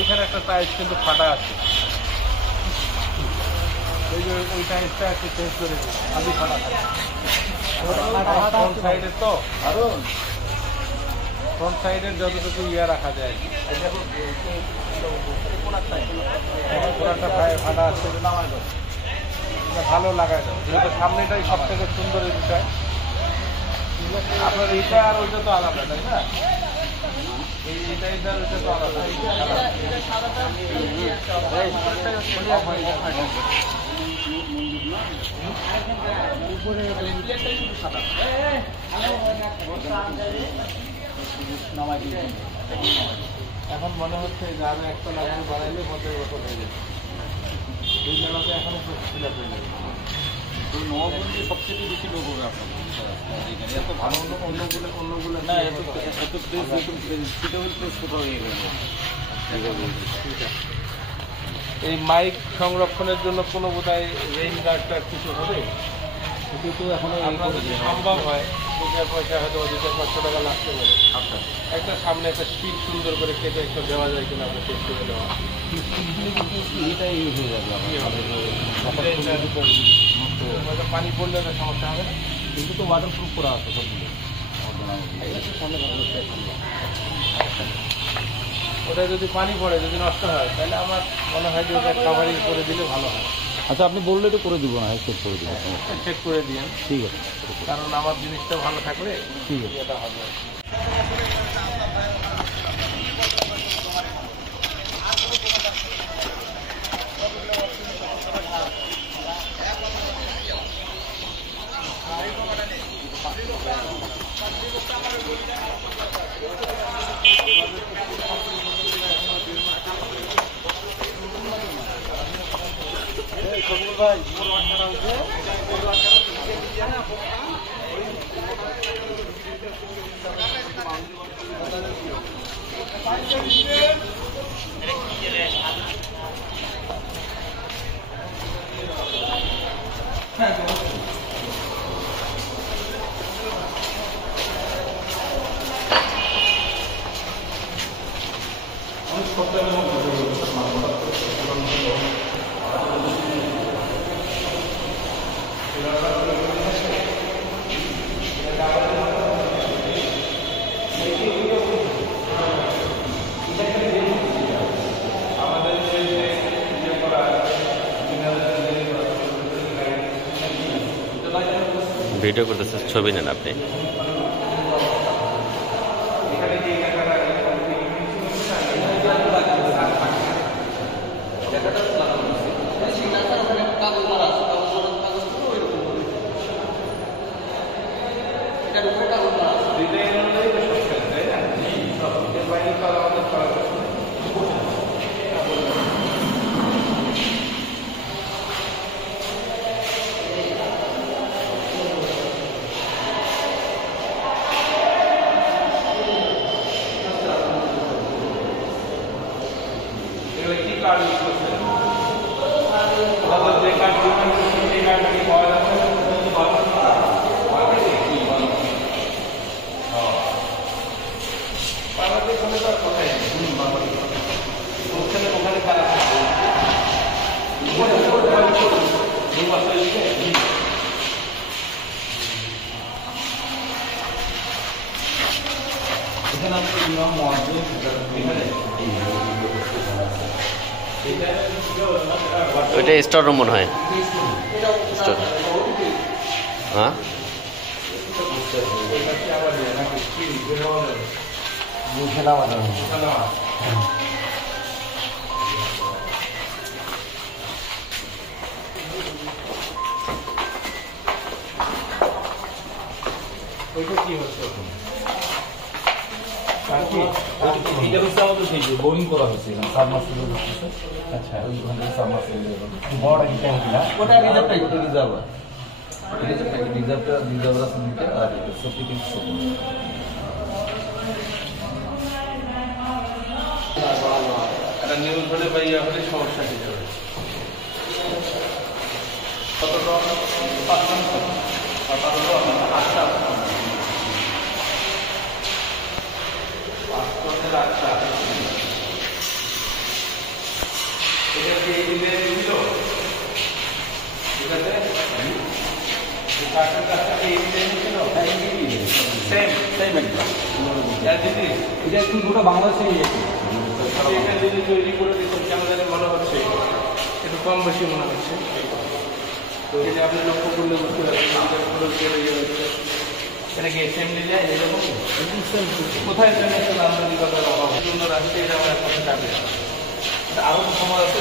ওইখানে একটা টাইলস কিন্তু ফাটা আছে, ওই টাইলসটা একটু চেঞ্জ করে দিন, আদি ফাটা থাকে ফ্রন্ট সাইডের, তো ফ্রন্ট সাইডের যতটুকু ইয়ে রাখা যায় পুরাটা ফাটা আছে, ভালো লাগায় না, যেহেতু সামনেটাই সব থেকে সুন্দর এই বিষয়। আপনার এইটা আর ওইটা তো আলাদা, তাই না? এইটা আর ওইটা তো আলাদা। এখন মনে হচ্ছে যে আরো একটা লাগানো বাড়াইলে 50 বছর হয়ে যাবে, দুই জায়গাতে এখনো ফিল আপ হয়ে যাবে। নবগঞ্জে সবচেয়ে বেশি লোক হবে আপনার এত ভালো অন্যগুলো না, এত প্লেস কোথাও হয়ে গেল। এই মাইক সংরক্ষণের জন্য কোনো বোধহয় রেইন গার্ডটা কিছু হবে, কিন্তু তো এখনো যদি সম্ভব হয়, পয়সা হয়তো 200-500 টাকা লাগতে পারে। একটা সামনে একটা স্পিড সুন্দর করে কেটে একটা দেওয়া যায় কিনা আমরা চেক করে দেওয়া, এটাই হয়ে যাবে। পানি পড়লে তো সমস্যা হবে না, কিন্তু তো ওয়াটার প্রুফ করা আছে সবগুলো। ওটা যদি পানি পড়ে, যদি নষ্ট হয়, তাহলে আমার মনে হয় যে ওটা কাভারিং করে দিলে ভালো হয়। আচ্ছা, আপনি বললে তো করে দিব না, চেক করে দিব। চেক করে দিন, ঠিক আছে, কারণ আমার জিনিসটা ভালো থাকলে ঠিক আছে, এটা হবে। ভাই ভিডিও করতেছে, ছবি নেন আপনি। ওইটা স্টোর রুম মনে হয়। স্টোর, হ্যাঁ বোরিং করা হয়েছে সাবমার্সিবল। আচ্ছা, ওইখানে সাবমার্সিবল বড় একটা কিনা ওটা রিজার্ভটা একটু রিজার্ভ আছে দিতে, আর সেফটি টিপস একটা নিউজ হলে বা ইয়ে হলে সমস্যা হয়ে যাবে। কতটা 8টা আপনার কাছ থেকে এই ডিজাইন ছিল সেম সেম একদম দিদি এটা একটু গোটা বাংলাদেশে এটা যদি তৈরি করে দিচ্ছেন কেন জানি মনে হচ্ছে একটু কম বেশি মনে হচ্ছে তো এই যে আপনি লক্ষ্য করলে বুঝতে পারছেন এটা কি সেম ডিজাইন এরকম কোথায় জানেন আন্তরিকতার অভাব সুন্দর আসছে এটা আমার একটা চাকরি আরো সময় আছে